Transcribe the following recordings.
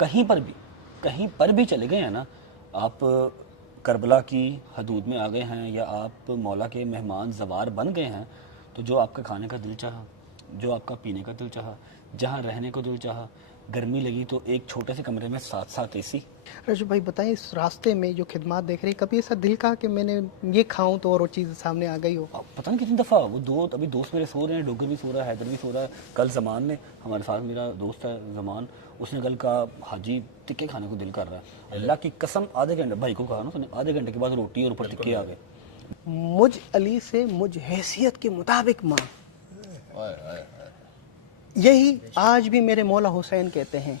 کہیں پر بھی چلے گئے ہیں نا آپ، کربلا کی حدود میں آ گئے ہیں یا آپ مولا کے مہمان زوار بن گئے ہیں، تو جو آپ کا کھانے کا دل چاہا، جو آپ کا پینے کا دل چاہا، جہاں رہنے کو دل چاہا، گرمی لگی تو ایک چھوٹے سے کمرے میں 7 اے سی۔ رجب بھائی بتائیں، اس راستے میں جو خدمات دیکھ رہے ہیں، کبھی ایسا دل کہا کہ میں نے یہ کھاؤں تو اور وہ چیز سامنے آ گئی ہو؟ پتہ نہیں کتنی دفعہ وہ ابھی دوست میرے سو رہے ہیں، ڈوگر بھی سو رہا ہے، حیدر بھی سو رہا ہے۔ کل زمان نے ہمارے ساتھ، میرا دوست ہے زمان، اس نے کل کہا حاجی ٹکے کھانے کو دل کر رہا ہے۔ اللہ کی قسم آدھے گھنٹے بھائی کو کہا نا، اس نے آدھے گھنٹے کے بعد روٹی اور اوپر ٹکے آ گئے۔ مجھ علی سے مجھ حیثیت کے مطابق ماں، یہی آج بھی میرے مولا حسین کہتے ہیں۔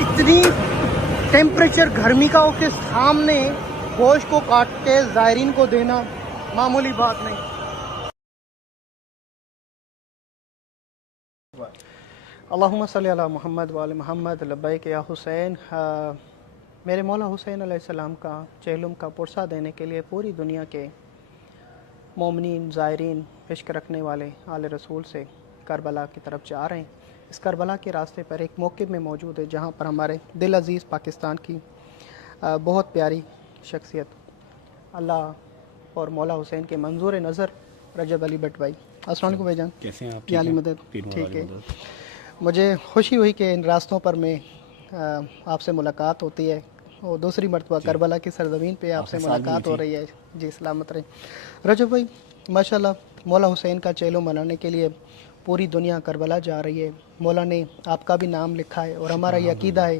اتنی ٹیمپریچر گرمی کا ہو کہ سامنے گوشت کو کاٹ کے زائرین کو دینا معمولی بات نہیں۔ اللہم صلی علی محمد وآل محمد، لبیک یا حسین۔ میرے مولا حسین علیہ السلام کا چہلم کا پرسہ دینے کے لیے پوری دنیا کے مومنین، زائرین، عشق رکھنے والے آل رسول سے کربلا کی طرف جا رہے ہیں۔ اس کربلا کے راستے پر ایک موقع میں موجود ہے جہاں پر ہمارے دل عزیز پاکستان کی بہت پیاری شخصیت اللہ اور مولا حسین کے منظور نظر رجب علی بٹ بھائی، السلام علیکم بھائی جان، کیسے ہیں آپ؟ یا علی مدد؟ ٹھیک ہے، مجھے خوشی ہوئی کہ ان راستوں پر میں آپ سے ملاقات ہوتی ہے، اور دوسری مرتبہ کربلا کی سرزمین پہ آپ سے ملاقات ہو رہی ہے۔ جی سلامت رہیں رجب بھائی۔ ماشاءاللہ مولا حسین کا چہلم منانے کے لیے پوری دنیا کربلا جا رہی ہے، مولا نے آپ کا بھی نام لکھا ہے، اور ہمارا یہ عقیدہ ہے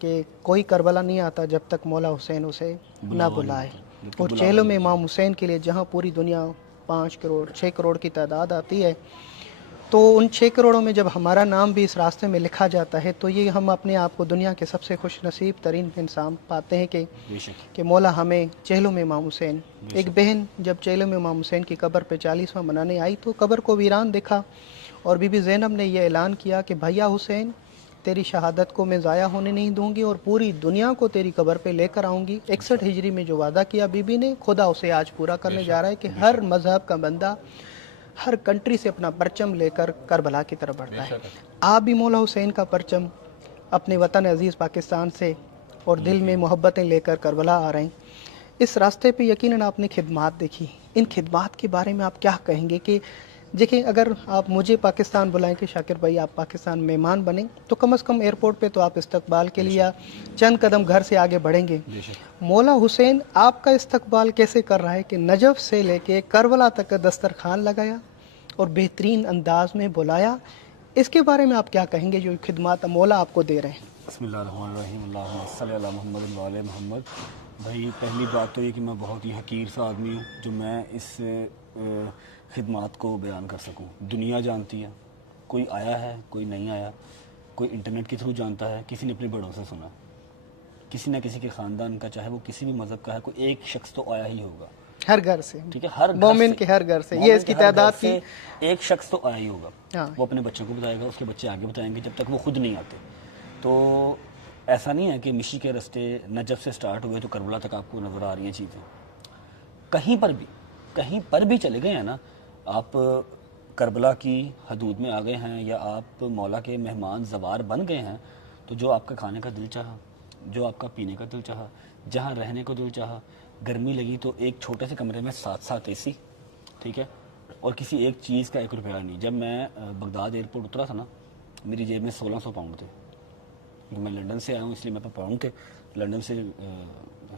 کہ کوئی کربلا نہیں آتا جب تک مولا حسین اسے نہ بلائے۔ اور چہلم امام حسین کے لیے جہاں پوری دنیا 5 کروڑ 6 کروڑ کی تعداد آتی ہے، تو ان 6 کروڑوں میں جب ہمارا نام بھی اس راستے میں لکھا جاتا ہے تو یہ ہم اپنے آپ کو دنیا کے سب سے خوش نصیب ترین انسان پاتے ہیں کہ مولا ہمیں چہلم امام حسین۔ ایک بہن جب چہلم امام حسین کی قبر پہ 40واں منانے آئی تو قبر کو ویران دیکھا، اور بی بی زینب نے یہ اعلان کیا کہ بھیا حسین، تیری شہادت کو میں ضائع ہونے نہیں دوں گی اور پوری دنیا کو تیری قبر پہ لے کر آؤں گی۔ 61 ہجری میں جو وعدہ کیا بی بی نے، خدا اسے آج پورا کرنے جا رہا ہے کہ ہر مذہب کا بندہ ہر کنٹری سے اپنا پرچم لے کر کربلا کی طرف بڑھتا ہے۔ آپ بھی مولا حسین کا پرچم اپنے وطن عزیز پاکستان سے اور دل میں محبتیں لے کر کربلا آ رہے ہیں۔ اس راستے پہ یقیناً آپ نے خدمات دیکھی، ان خدمات کے بارے میں آپ کیا کہیں گے؟ کہ دیکھیں، اگر آپ مجھے پاکستان بلائیں کہ شاکر بھائی آپ پاکستان مہمان بنیں، تو کم از کم ایئرپورٹ پہ تو آپ استقبال کے لیے چند قدم گھر سے آگے بڑھیں گے۔ مولا حسین آپ کا استقبال کیسے کر رہا ہے کہ نجف سے لے کے کربلا تک دسترخوان لگایا اور بہترین انداز میں بلایا؟ اس کے بارے میں آپ کیا کہیں گے جو خدمات مولا آپ کو دے رہے ہیں؟ بسم اللہ الرحمن الرحیم، اللہم صلی علی محمد وعلی محمد۔ بھائی پہلی بات تو یہ کہ میں بہت ہی حقیر سا آدمی ہوں جو میں اس خدمات کو بیان کر سکوں۔ دنیا جانتی ہے، کوئی آیا ہے کوئی نہیں آیا، کوئی انٹرنیٹ کے تھرو جانتا ہے، کسی نے اپنے بڑوں سے سنا، کسی نہ کسی کے خاندان کا، چاہے وہ کسی بھی مذہب کا ہے، کوئی ایک شخص تو آیا ہی ہوگا، ہر گھر سے، ٹھیک ہے، ہر مومن کے ہر گھر سے، یہ اس کی تعداد کی ایک شخص تو آیا ہی ہوگا۔ وہ اپنے بچوں کو بتائے گا، اس کے بچے آگے بتائیں گے، جب تک وہ خود نہیں آتے۔ تو ایسا نہیں ہے کہ مشی کے رستے نجف سے سٹارٹ ہوئے تو کربلا تک آپ کو نظر آ رہی ہیں چیزیں۔ کہیں پر بھی چلے گئے ہیں نا آپ، کربلا کی حدود میں آ گئے ہیں یا آپ مولا کے مہمان زوار بن گئے ہیں، تو جو آپ کا کھانے کا دل چاہا، جو آپ کا پینے کا دل چاہا، جہاں رہنے کو دل چاہا، گرمی لگی تو ایک چھوٹے سے کمرے میں 7 اے سی، ٹھیک ہے، اور کسی ایک چیز کا 1 روپیہ نہیں۔ جب میں بغداد ایئرپورٹ اترا تھا نا، میری جیب میں 1600 پاؤنڈ تھے، کیونکہ میں لنڈن سے آیا ہوں اس لیے میرے پاس پاؤنڈ تھے۔ لنڈن سے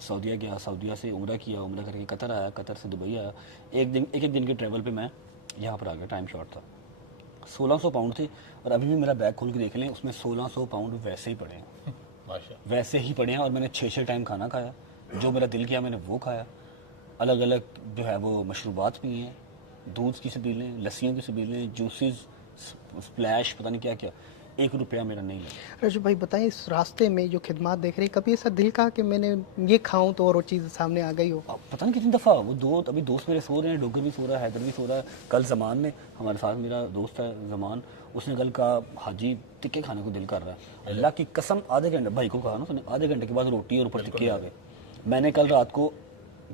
سعودیہ گیا، سعودیہ سے عمرہ کیا، عمرہ کر کے قطر آیا، قطر سے دبئی آیا، ایک دن کے ٹریول پہ میں یہاں پر آ گیا، ٹائم شارٹ تھا۔ 1600 پاؤنڈ تھے، اور ابھی بھی میرا بیگ کھول کے دیکھ لیں، اس میں 1600 پاؤنڈ ویسے ہی پڑے ہیں، ویسے ہی پڑے ہیں، اور میں نے 6 ٹائم کھانا کھایا، جو میرا دل کیا میں نے وہ کھایا، الگ الگ جو ہے وہ مشروبات پیے ہیں، دودھ کی سبیلیں، لسیوں کی سبیلیں، جوسز، سپلیش، پتہ نہیں کیا کیا، 1 روپیہ میرا نہیں لگا۔ رجب بھائی بتائیں، اس راستے میں جو خدمات دیکھ رہے ہیں، کبھی ایسا دل کہا کہ میں نے یہ کھاؤں تو اور وہ چیز سامنے آ گئی ہو؟ پتہ نہیں کتنی دفعہ وہ ابھی دوست میرے سو رہے ہیں، ڈوگر بھی سو رہا ہے، حیدر بھی سو رہا ہے۔ کل زمان نے ہمارے ساتھ، میرا دوست ہے زمان، اس نے کل کہا حاجی ٹکے کھانے کو دل کر رہا ہے۔ اللہ کی قسم آدھے گھنٹے بھائی کو کہا نا، اس نے آدھے گھنٹے کے بعد روٹی اور اوپر ٹکے آ گئے۔ میں نے کل رات کو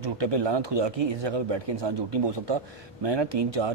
جھوٹے پہ لعنت خدا کی، اس جگہ پہ بیٹھ کے انسان جھوٹ نہیں بول سکتا، میں نے 3-4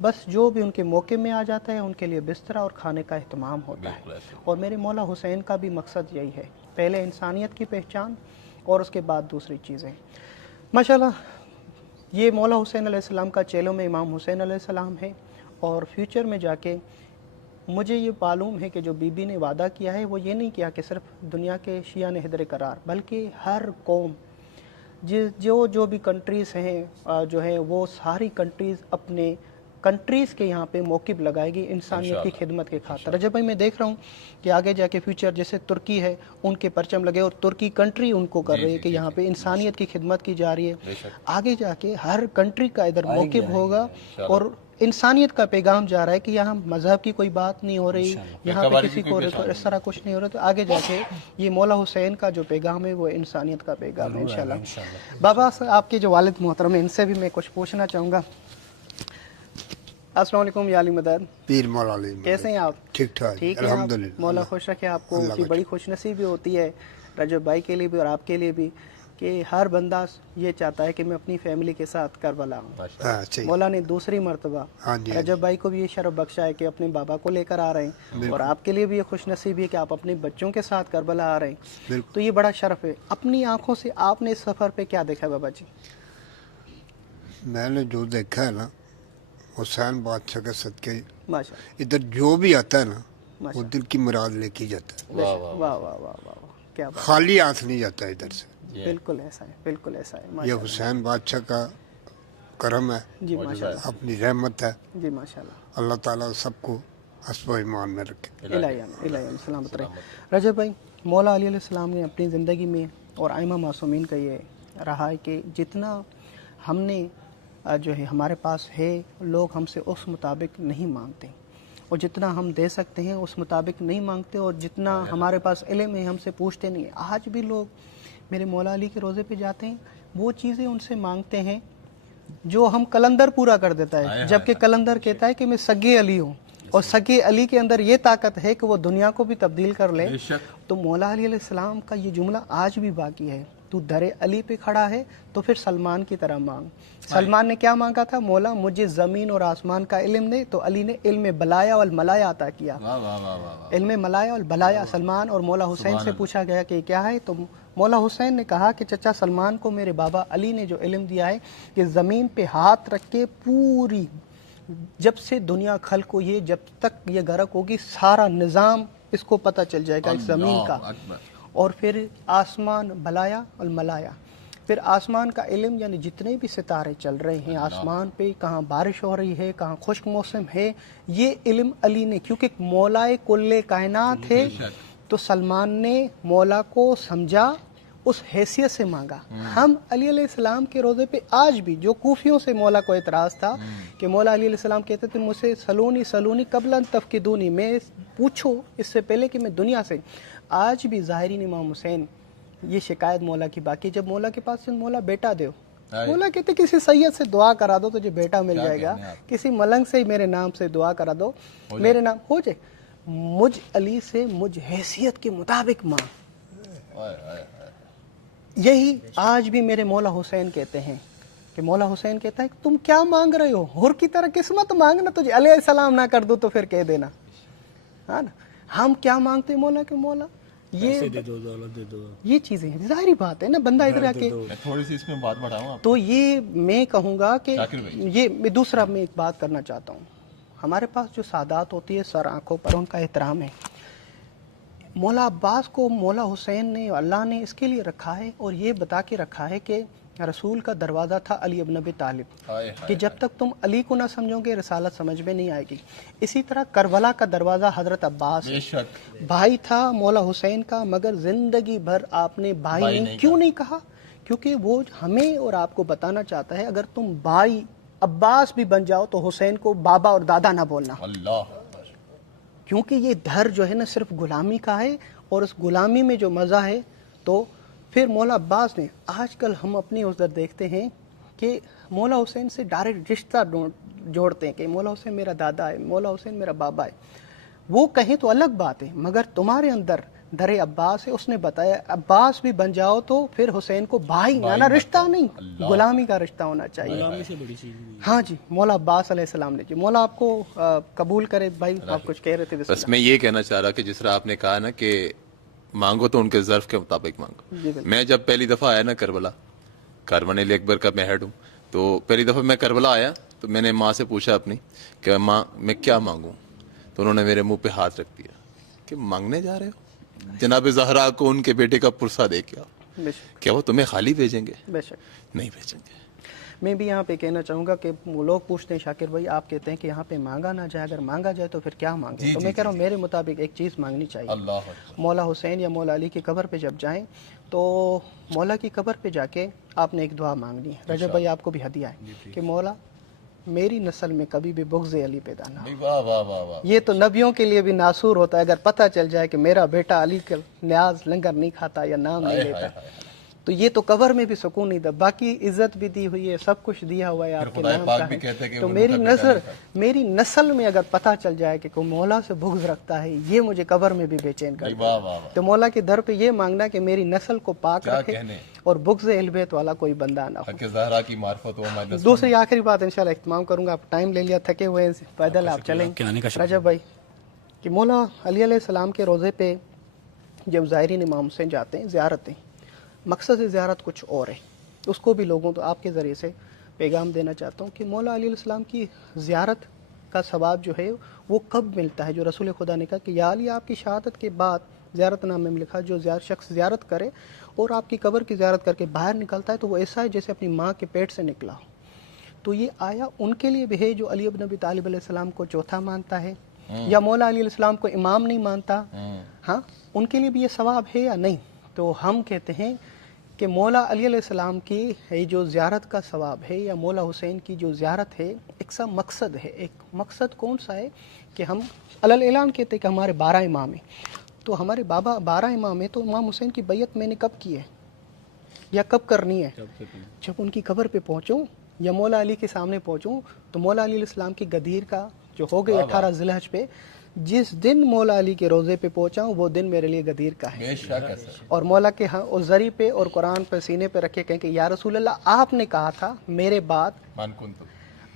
بس جو بھی ان کے موقع میں آ جاتا ہے ان کے لیے بستر اور کھانے کا اہتمام ہوتا ہے. اور میرے مولا حسین کا بھی مقصد یہی ہے, پہلے انسانیت کی پہچان اور اس کے بعد دوسری چیزیں. ماشاءاللہ یہ مولا حسین علیہ السلام کا چیلوں میں امام حسین علیہ السلام ہے, اور فیوچر میں جا کے مجھے یہ معلوم ہے کہ جو بی بی نے وعدہ کیا ہے وہ یہ نہیں کیا کہ صرف دنیا کے شیعہ نے حیدر قرار, بلکہ ہر قوم جو بھی کنٹریز ہیں جو ہیں وہ ساری کنٹریز اپنے کنٹریز کے یہاں پہ موقف لگائے گی انسانیت کی خدمت کے خاطر. رجب بھائی میں دیکھ رہا ہوں کہ آگے جا کے فیوچر جیسے ترکی ہے ان کے پرچم لگے, اور ترکی کنٹری ان کو کر رہی ہے کہ یہاں پہ انسانیت کی خدمت کی جا رہی ہے. آگے جا کے ہر کنٹری کا ادھر موقف ہوگا اور انسانیت کا پیغام جا رہا ہے کہ یہاں مذہب کی کوئی بات نہیں ہو رہی, یہاں پہ کسی کو اس طرح کچھ نہیں ہو رہا. تو آگے جا کے یہ مولا حسین کا جو پیغام ہے وہ انسانیت کا پیغام ہے انشاءاللہ. بابا آپ کے جو والد محترم ہیں ان سے بھی میں کچھ پوچھنا چاہوں گا. السلام علیکم یا علی مدد, پیر مولا علی مدد. کیسے ہیں آپ؟ ٹھیک ٹھاک ٹھیک ہے الحمدللہ. مولا خوش رکھے آپ کو. یہ بڑی خوش نصیبی ہوتی ہے رجب بھائی کے لیے بھی اور آپ کے لیے بھی کہ ہر بندہ یہ چاہتا ہے کہ میں اپنی فیملی کے ساتھ کربلا ہوں. مولا نے دوسری مرتبہ رجب بھائی کو بھی یہ شرف بخشا ہے کہ اپنے بابا کو لے کر آ رہے ہیں, اور آپ کے لیے بھی یہ خوش نصیبی ہے کہ آپ اپنے بچوں کے ساتھ کربلا آ رہے ہیں. تو یہ بڑا شرف ہے. اپنی آنکھوں سے آپ نے اس سفر پہ کیا دیکھا بابا جی؟ میں نے جو دیکھا ہے نا حسین بادشاہ کے صدقے ماشاءاللہ ادھر جو بھی آتا ہے نا وہ دل کی مراد لے کے جاتا ہے. واہ واہ واہ واہ, کیا بات, خالی ہاتھ نہیں جاتا ادھر سے. بالکل ایسا ہے, بالکل ایسا ہے. یہ حسین بادشاہ کا کرم ہے, جی ماشاءاللہ, اپنی رحمت ہے. جی ماشاءاللہ. اللہ تعالیٰ سب کو حسب و ایمان میں رکھے. الہی سلامت رہے. رجب بھائی مولا علی علیہ السلام نے اپنی زندگی میں اور ائمہ معصومین کا یہ رہا ہے کہ جتنا ہم نے جو ہے ہمارے پاس ہے لوگ ہم سے اس مطابق نہیں مانگتے, اور جتنا ہم دے سکتے ہیں اس مطابق نہیں مانگتے, اور جتنا ہمارے پاس علم ہے ہم سے پوچھتے نہیں. آج بھی لوگ میرے مولا علی کے روزے پہ جاتے ہیں, وہ چیزیں ان سے مانگتے ہیں جو ہم کلندر پورا کر دیتا ہے, جبکہ کلندر کہتا ہے کہ میں سگے علی ہوں, اور سگے علی کے اندر یہ طاقت ہے کہ وہ دنیا کو بھی تبدیل کر لے. تو مولا علی علیہ السلام کا یہ جملہ آج بھی باقی ہے, تو در علی پہ کھڑا ہے تو پھر سلمان کی طرح مانگ. سلمان نے کیا مانگا تھا؟ مولا مجھے زمین اور آسمان کا علم دے, تو علی نے علم بلایا والملایا عطا کیا. علم ملایا والبلایا سلمان اور مولا حسین سے پوچھا گیا کہ کیا ہے, تو مولا حسین نے کہا کہ چچا سلمان کو میرے بابا علی نے جو علم دیا ہے کہ زمین پہ ہاتھ رکھ کے پوری جب سے دنیا خلق کو یہ جب تک یہ غرق ہوگی سارا نظام اس کو پتہ چل جائے گا اس زمین کا. اور پھر آسمان بلایا والملایا, پھر آسمان کا علم یعنی جتنے بھی ستارے چل رہے ہیں آسمان پہ, کہاں بارش ہو رہی ہے, کہاں خشک موسم ہے, یہ علم علی نے, کیونکہ مولا کل کائنات ہے, تو سلمان نے مولا کو سمجھا, اس حیثیت سے مانگا. ہم علی علیہ السلام کے روزے پہ آج بھی جو کوفیوں سے مولا کو اعتراض تھا کہ مولا علی علیہ السلام کہتے تھے مجھ سے سلونی قبل ان تفقدونی, میں پوچھو اس سے پہلے کہ میں دنیا سے. آج بھی ظاہرین امام حسین یہ شکایت مولا کی باقی, جب مولا کے پاس مولا بیٹا دو, مولا کہتے کسی سید سے دعا کرا دو تجھے بیٹا مل جائے گا, کسی ملنگ سے میرے نام سے دعا کرا دو میرے نام ہو جائے, مجھ علی سے مجھ حیثیت کے مطابق مانگ. یہی آج بھی میرے مولا حسین کہتے ہیں کہ مولا حسین کہتا ہے تم کیا مانگ رہے ہو, ہور کی طرح قسمت مانگنا, تجھے علیہ السلام نہ کر دو تو پھر کہہ دینا, ہاں نا. ہم کیا مانگتے ہیں مولا کے مولا یہ چیزیں ہیں, ظاہری بات ہے نا, بندہ ادھر آ کے تھوڑی سی اس میں بات بڑھاؤں. تو یہ میں کہوں گا کہ یہ دوسرا میں ایک بات کرنا چاہتا ہوں. ہمارے پاس جو سادات ہوتی ہے سر آنکھوں پر ان کا احترام ہے. مولا عباس کو مولا حسین نے اللہ نے اس کے لیے رکھا ہے اور یہ بتا کے رکھا ہے کہ رسول کا دروازہ تھا علی ابن ابی طالب, کہ جب تک تم علی کو نہ سمجھو گے رسالت سمجھ میں نہیں آئے گی. اسی طرح کربلا کا دروازہ حضرت عباس بھائی تھا مولا حسین کا, مگر زندگی بھر آپ نے بھائی نہیں کیوں نہیں کہا, کیونکہ وہ ہمیں اور آپ کو بتانا چاہتا ہے اگر تم بھائی عباس بھی بن جاؤ تو حسین کو بابا اور دادا نہ بولنا, کیونکہ یہ دھر جو ہے نا صرف غلامی کا ہے, اور اس غلامی میں جو مزہ ہے. تو پھر مولا عباس نے, آج کل ہم اپنی ادھر دیکھتے ہیں کہ مولا حسین سے ڈائریکٹ رشتہ جوڑتے ہیں کہ مولا حسین میرا دادا ہے, مولا حسین میرا بابا ہے. وہ کہیں تو الگ بات ہے، مگر تمہارے اندر در عباس ہے، اس نے بتایا عباس بھی بن جاؤ تو پھر حسین کو بھائی نانا رشتہ نہیں، غلامی کا رشتہ ہونا چاہیے۔ غلامی سے بڑی چیز نہیں ہے۔ ہاں جی، مولا عباس علیہ السلام نے جی، مولا آپ کو قبول کرے بھائی، آپ کچھ کہہ رہے تھے؟ بس میں یہ کہنا چاہ رہا کہ جس طرح آپ نے کہا نا کہ مانگو تو ان کے ظرف کے مطابق مانگو۔ میں جب پہلی دفعہ آیا نا کربلا، کاروان علی اکبر کا میں ہیڈ ہوں، تو پہلی دفعہ میں کربلا آیا تو میں نے ماں سے پوچھا اپنی کہ ماں میں کیا مانگوں، تو انہوں نے میرے منہ پہ ہاتھ رکھ دیا کہ مانگنے جا رہے ہو جناب زہرا کو ان کے بیٹے کا پرسہ دے کے آؤ، بے شک کیا وہ تمہیں خالی بھیجیں گے؟ بے شک۔ نہیں بھیجیں گے۔ میں بھی یہاں پہ کہنا چاہوں گا کہ وہ لوگ پوچھتے ہیں شاکر بھائی آپ کہتے ہیں کہ یہاں پہ مانگا نہ جائے، اگر مانگا جائے تو پھر کیا مانگے؟ تو میں کہہ رہا ہوں میرے مطابق ایک چیز مانگنی چاہیے۔ اللہ مولا حسین یا مولا علی کی قبر پہ جب جائیں تو مولا کی قبر پہ جا کے آپ نے ایک دعا مانگنی ہے۔ رجب بھائی آپ کو بھی ہدیہ ہے کہ مولا میری نسل میں کبھی بھی بغض علی پیدا نہ ہو۔ واہ واہ واہ واہ، یہ تو نبیوں کے لیے بھی ناصور ہوتا ہے، اگر پتہ چل جائے کہ میرا بیٹا علی کا نیاز لنگر نہیں کھاتا یا نام نہیں لیتا تو یہ تو قبر میں بھی سکون نہیں تھا، باقی عزت بھی دی ہوئی ہے، سب کچھ دیا ہوا ہے آپ کے نام کا ہے۔ تو میری نسل میں اگر پتہ چل جائے کہ کوئی مولا سے بغض رکھتا ہے، یہ مجھے قبر میں بھی بے چین کرتا ہے۔ تو مولا کے در پہ یہ مانگنا کہ میری نسل کو پاک رکھے اور بغض اہل بیت والا کوئی بندہ نہ ہو۔ زہرا کی معرفت ہو ہمارے۔ دوسری آخری بات انشاءاللہ اختتام کروں گا، آپ ٹائم لے لیا، تھکے ہوئے ہیں، پیدل آپ چلیں۔ رجب بھائی کہ مولا علی علیہ السلام کے روضے پہ جب زائرین امام حسین جاتے ہیں زیارتیں، مقصد زیارت کچھ اور ہے، اس کو بھی لوگوں تو آپ کے ذریعے سے پیغام دینا چاہتا ہوں کہ مولا علی علیہ السلام کی زیارت کا ثواب جو ہے وہ کب ملتا ہے؟ جو رسول خدا نے کہا کہ یا علی آپ کی شہادت کے بعد زیارت نامے میں لکھا جو شخص زیارت کرے اور آپ کی قبر کی زیارت کر کے باہر نکلتا ہے تو وہ ایسا ہے جیسے اپنی ماں کے پیٹ سے نکلا ہو۔ تو یہ آیا ان کے لیے بھی ہے جو علی بن ابی طالب علیہ السلام کو چوتھا مانتا ہے یا مولا علی علیہ السلام کو امام نہیں مانتا، ہاں ان کے لیے بھی یہ ثواب ہے یا نہیں؟ تو ہم کہتے ہیں کہ مولا علی علیہ السلام کی جو زیارت کا ثواب ہے یا مولا حسین کی جو زیارت ہے ایک سا مقصد ہے۔ ایک مقصد کون سا ہے کہ ہم علل اعلان کہتے ہیں کہ ہمارے 12 امام ہیں، تو ہمارے بابا 12 امام ہیں، تو امام حسین کی بیعت میں نے کب کی ہے یا کب کرنی ہے؟ جب ان کی قبر پہ پہنچوں یا مولا علی کے سامنے پہنچوں تو مولا علی علیہ السلام کی غدیر کا جو ہو گئی 18 ذی الحج پہ، جس دن مولا علی کے روزے پہ پہنچا ہوں وہ دن میرے لیے غدیر کا ہے۔ اور مولا کے ہاں اس زری پہ اور قرآن پہ سینے پہ رکھے کہیں کہ یا رسول اللہ آپ نے کہا تھا میرے بعد،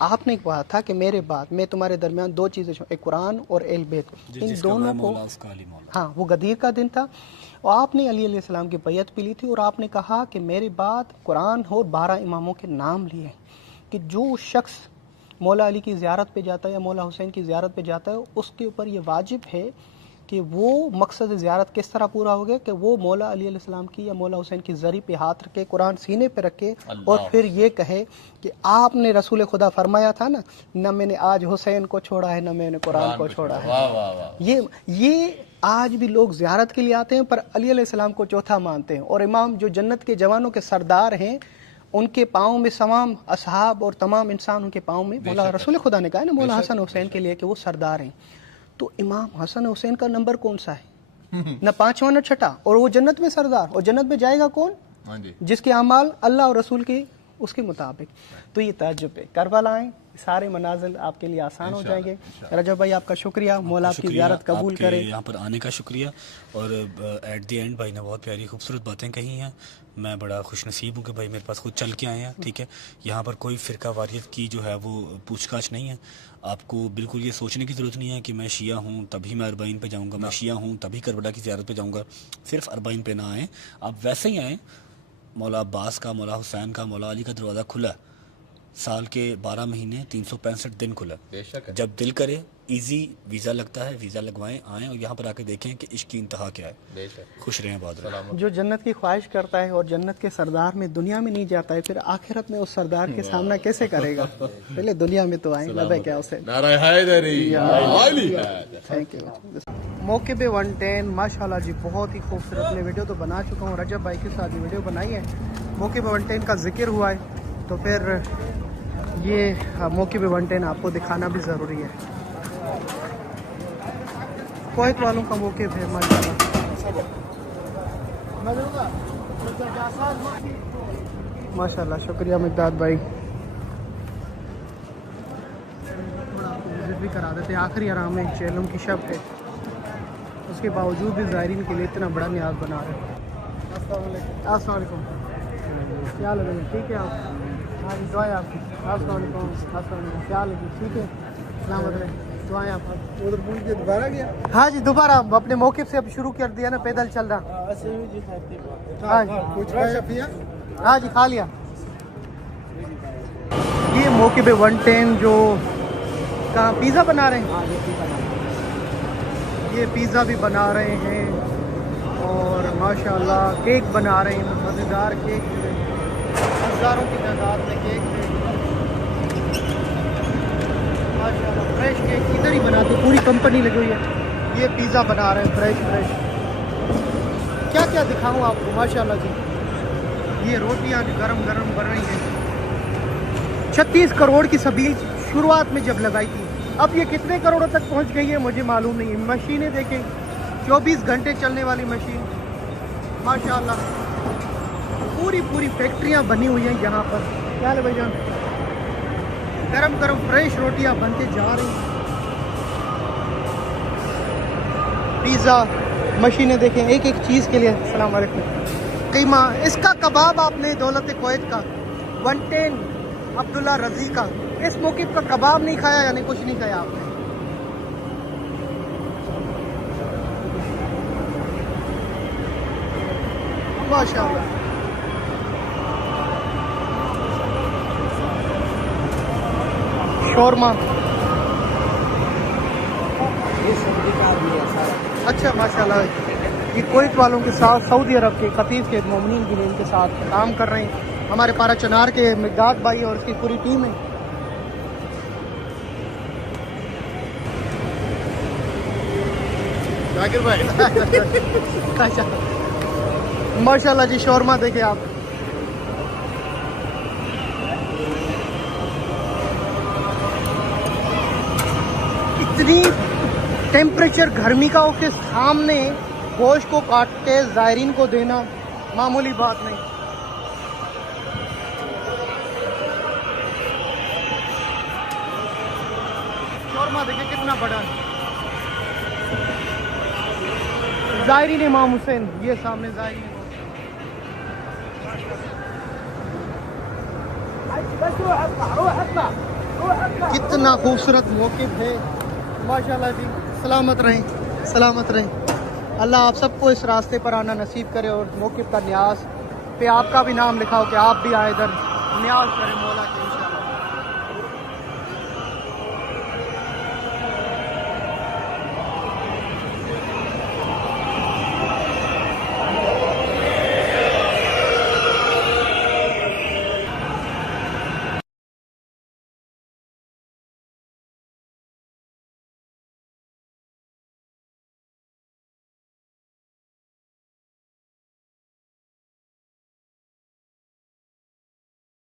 آپ نے کہا تھا کہ میرے بعد میں تمہارے درمیان 2 چیزیں چھوڑوں، ایک قرآن اور اہل بیت، ان دونوں کو، ہاں وہ غدیر کا دن تھا۔ اور آپ نے علی علیہ السلام کی بیعت بھی لی تھی اور آپ نے کہا کہ میرے بعد قرآن اور 12 اماموں کے نام لیے کہ جو شخص مولا علی کی زیارت پہ جاتا ہے یا مولا حسین کی زیارت پہ جاتا ہے اس کے اوپر یہ واجب ہے کہ وہ مقصد زیارت کس طرح پورا ہو گیا کہ وہ مولا علی علیہ السلام کی یا مولا حسین کی زری پہ ہاتھ رکھے، قرآن سینے پہ رکھے اور پھر یہ کہے کہ آپ نے رسول خدا فرمایا تھا نا، نہ میں نے آج حسین کو چھوڑا ہے نہ میں نے قرآن کو چھوڑا ہے۔ یہ آج بھی لوگ زیارت کے لیے آتے ہیں پر علی علیہ السلام کو چوتھا مانتے ہیں، اور امام جو جنت کے جوانوں کے سردار ہیں ان کے پاؤں میں تمام اصحاب اور تمام انسان ان کے پاؤں میں، مولا رسول خدا نے کہا ہے نا مولا حسن حسین کے لیے کہ وہ سردار ہیں، تو امام حسن حسین کا نمبر کون سا ہے؟ نہ 5واں نہ 6واں، اور وہ جنت میں سردار، اور جنت میں جائے گا کون؟ جس کے اعمال اللہ اور رسول کی اس کے مطابق۔ تو یہ تعجب ہے، کربلا آئیں، سارے منازل آپ کے لیے آسان ہو جائیں گے۔ رجب بھائی آپ کا شکریہ، مولا آپ کی زیارت قبول کرے۔ یہاں پر آنے کا شکریہ، اور ایٹ دی اینڈ بھائی نے بہت پیاری خوبصورت باتیں کہی ہیں، میں بڑا خوش نصیب ہوں کہ بھائی میرے پاس خود چل کے آئے ہیں، ٹھیک ہے۔ یہاں پر کوئی فرقہ واریت کی جو ہے وہ پوچھ گاچھ نہیں ہے، آپ کو بالکل یہ سوچنے کی ضرورت نہیں ہے کہ میں شیعہ ہوں تبھی میں اربعین پہ جاؤں گا، میں شیعہ ہوں تبھی کربلا کی زیارت پہ جاؤں گا، صرف اربعین پہ نہ آئیں، آپ ویسے ہی آئیں۔ مولا عباس کا، مولا حسین کا، مولا علی کا دروازہ کھلا ہے، سال کے 12 مہینے 365 دن کھلا ہے، جب دل کرے ایزی ویزا لگتا ہے، ویزا لگوائیں، آئیں اور یہاں پر آ کے دیکھیں کہ عشق کی انتہا کیا ہے۔ خوش رہیں، بہت رہیں۔ جو جنت کی خواہش کرتا ہے اور جنت کے سردار میں دنیا میں نہیں جاتا ہے، پھر آخرت میں اس سردار کے سامنا کیسے کرے گا؟ پہلے دنیا میں تو آئیں۔ لبے کیا اسے تھینک یو۔ موقع پہ 110 ماشاءاللہ جی بہت ہی خوبصورت، میں ویڈیو تو بنا چکا ہوں، رجب بھائی کے ساتھ ویڈیو بنائی ہے، موقع پہ 110 کا ذکر ہوا ہے تو پھر یہ موقع پہ 110 آپ کو دکھانا بھی ضروری ہے۔ کویت والوں کا موقف ہے ماشاءاللہ، شکریہ مقداد بھائی۔ تھوڑا آپ کو وزٹ بھی کرا دیتے، آخری آرام ہے چیلم کی شب ہے۔ اس کے باوجود بھی زائرین کے لیے اتنا بڑا نیاز بنا رہے ہیں. السلام علیکم. کیا حال ہے؟ ٹھیک ہے آپ؟ ہاں جی دعائیں آپ کی. السلام علیکم. السلام علیکم. کیا حال ہے؟ ٹھیک ہے. سلامت رہیں. دعائیں آپ کی. ادھر پہنچ کے دوبارہ گیا؟ ہاں جی دوبارہ اپنے موقف سے اب شروع کر دیا نا, پیدل چل رہا. ہاں جی ہاں جی کھا لیا. یہ موقع پہ 110 جو کہاں پیزا بنا رہے ہیں, یہ پیزا بھی بنا رہے ہیں اور ماشاءاللہ کیک بنا رہے ہیں, مزیدار کیک, ہزاروں کی تعداد میں کیک ہے ماشاءاللہ. فریش کیک ادھر ہی بناتے, پوری کمپنی لگی ہوئی ہے. یہ پیزا بنا رہے ہیں فریش. کیا کیا دکھاؤں آپ کو ماشاءاللہ جی. یہ روٹیاں بھی گرم گرم بن رہی ہیں. 36 کروڑ کی سبیل شروعات میں جب لگائی تھی, اب یہ کتنے کروڑوں تک پہنچ گئی ہے مجھے معلوم نہیں ہے. مشینیں دیکھیں, 24 گھنٹے چلنے والی مشین ماشاءاللہ. پوری فیکٹریاں بنی ہوئی ہیں یہاں پر. کیا ہے بھائی جان, گرم گرم فریش روٹیاں بن کے جا رہی ہیں. پیزا مشینیں دیکھیں ایک ایک چیز کے لیے. السلام علیکم. قیمہ اس کا کباب آپ نے دولت کویت کا 110 عبداللہ رضی کا اس موقع پر کباب نہیں کھایا, یعنی کچھ نہیں کھایا آپ نے. ماشاءاللہ. شورما اچھا ماشاءاللہ. یہ کویت والوں کے ساتھ سعودی عرب کے قطیف کے مومنین بھی ان کے ساتھ کام کر رہے ہیں. ہمارے پارا چنار کے مقداد بھائی اور اس کی پوری ٹیم ہے. ذاکر بھائی ماشاءاللہ جی. شورما دیکھیں آپ, اتنی ٹیمپریچر گرمی کا ہو کے سامنے گوشت کو کاٹ کے زائرین کو دینا معمولی بات نہیں. شورما دیکھیں کتنا بڑا ہے. زائرین امام حسین, یہ سامنے زائرین کتنا خوبصورت موقف ہے ماشاءاللہ جی. سلامت رہیں, سلامت رہیں. اللہ آپ سب کو اس راستے پر آنا نصیب کرے اور موقف کا نیاز پہ آپ کا بھی نام لکھا ہو کہ آپ بھی آئے ادھر نیاز کریں مولا.